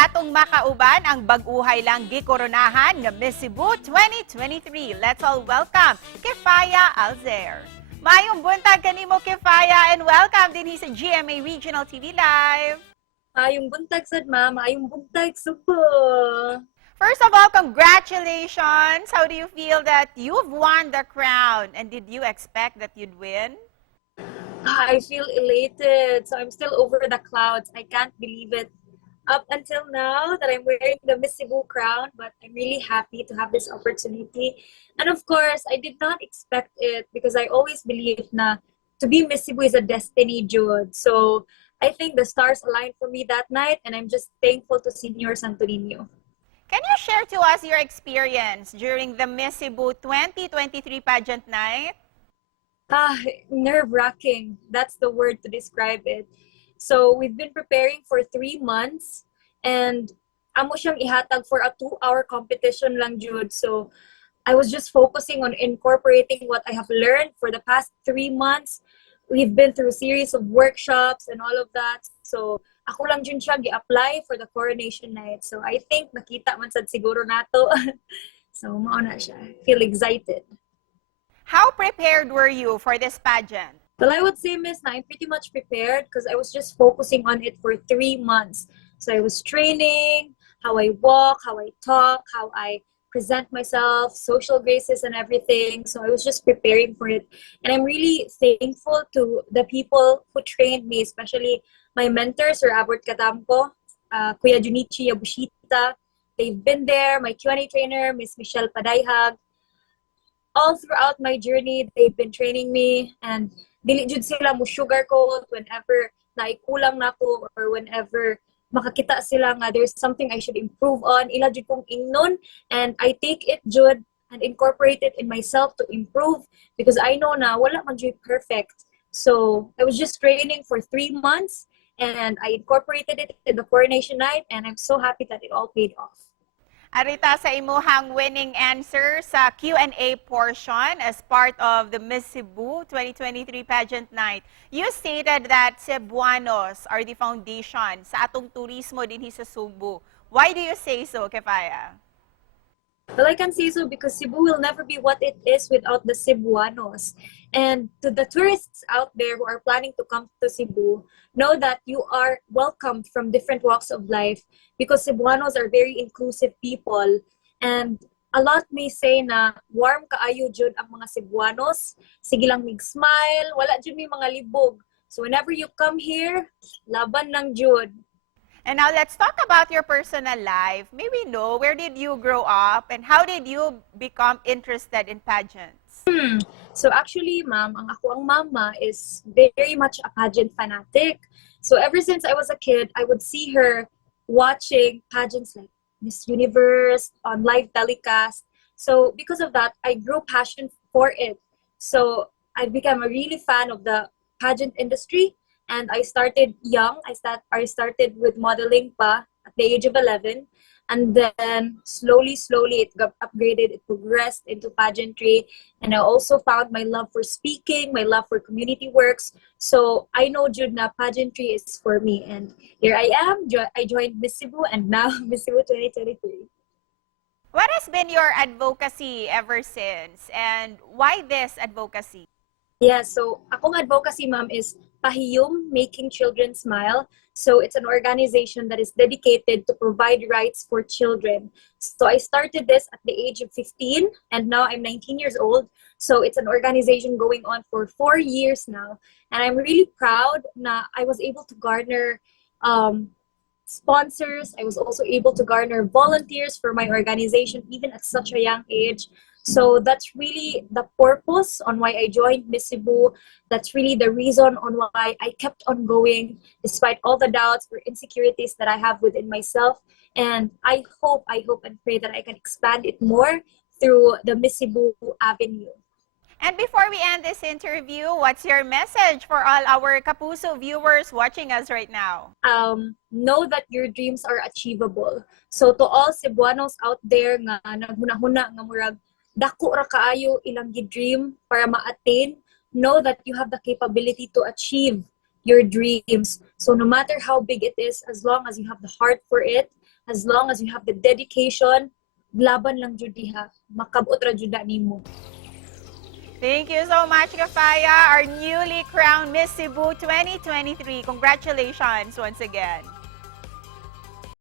atong makauban ang bag-ohay lang Gikoronahan nga Miss Cebu 2023. Let's all welcome Kefaiah Al-zair. Mayong buntag kanimo Kefaiah and welcome din sa GMA Regional TV Live. Mayong buntag sad ma, mayong buntag supo. First of all, congratulations. How do you feel that you've won the crown? And did you expect that you'd win? I feel elated. So I'm still over the clouds. I can't believe it up until now that I'm wearing the Miss Cebu crown, but I'm really happy to have this opportunity. And of course, I did not expect it because I always believed na to be Miss Cebu is a destiny, Jude. So I think the stars aligned for me that night, and I'm just thankful to Senior Santo Niño. Can you share to us your experience during the Miss Cebu 2023 pageant night? Nerve-wracking. That's the word to describe it. So we've been preparing for 3 months, and amo siyang ihatag for a 2-hour competition lang, Jude. So I was just focusing on incorporating what I have learned for the past 3 months. We've been through a series of workshops and all of that. So ako lang dyan siya gi-apply for the coronation night. So I think nakita man sad siguro nato. So mauna siya. Feel excited. How prepared were you for this pageant? Well, I would say, Miss, na I'm pretty much prepared because I was just focusing on it for 3 months. So I was training, how I walk, how I talk, how I present myself, social graces and everything. So I was just preparing for it. And I'm really thankful to the people who trained me, especially my mentors, Sir Albert Katamko, Kuya Junichi Yabushita. They've been there. My Q&A trainer, Miss Michelle Padayhag. All throughout my journey, they've been training me, and dili jud sila mo sugarcoat whenever naikulang na ako or whenever makakita sila nga there's something I should improve on. Ila jud kong ingnon, and I take it jud and incorporate it in myself to improve because I know na wala man jud perfect. So I was just training for 3 months and I incorporated it in the coronation night, and I'm so happy that it all paid off. Arita, sa imuhang winning answer sa Q&A portion as part of the Miss Cebu 2023 pageant night, you stated that Cebuanos are the foundation sa atong turismo din sa Cebu. Why do you say so, Kefaiah? Well, I can say so because Cebu will never be what it is without the Cebuanos. And to the tourists out there who are planning to come to Cebu, know that you are welcomed from different walks of life because Cebuanos are very inclusive people. And a lot may say na warm kaayo jud ang mga Cebuanos. Sige lang mig-smile, wala jud may mga libog. So whenever you come here, laban lang jud. And now let's talk about your personal life. May we know, where did you grow up and how did you become interested in pageants? So actually, ma'am, ang ako ang mama is very much a pageant fanatic. So ever since I was a kid, I would see her watching pageants like Miss Universe on live telecast. So because of that, I grew passion for it. So I became a really fan of the pageant industry. And I started young. I started with modeling pa at the age of 11. And then slowly it got upgraded. It progressed into pageantry. And I also found my love for speaking, my love for community works. So I know, Jude, na pageantry is for me. And here I am. I joined Miss Cebu and now Miss Cebu 2023. What has been your advocacy ever since? And why this advocacy? Yeah, so akong advocacy, ma'am, is Pahiyom, Making Children Smile. So it's an organization that is dedicated to provide rights for children. So I started this at the age of 15 and now I'm 19 years old. So it's an organization going on for 4 years now. And I'm really proud na I was able to garner sponsors. I was also able to garner volunteers for my organization even at such a young age. So that's really the purpose on why I joined Miss Cebu. That's really the reason on why I kept on going despite all the doubts or insecurities that I have within myself. And I hope and pray that I can expand it more through the Miss Cebu avenue. And before we end this interview, what's your message for all our Kapuso viewers watching us right now? Know that your dreams are achievable. So to all Cebuanos out there nga naghunahuna nga murag dako ra kaayo ilang gi-dream para ma-attain, know that you have the capability to achieve your dreams. So no matter how big it is, as long as you have the heart for it, as long as you have the dedication, laban lang jud diha, makabot ra jud nimo. Thank you so much, Kefaiah, our newly crowned Miss Cebu 2023. Congratulations once again.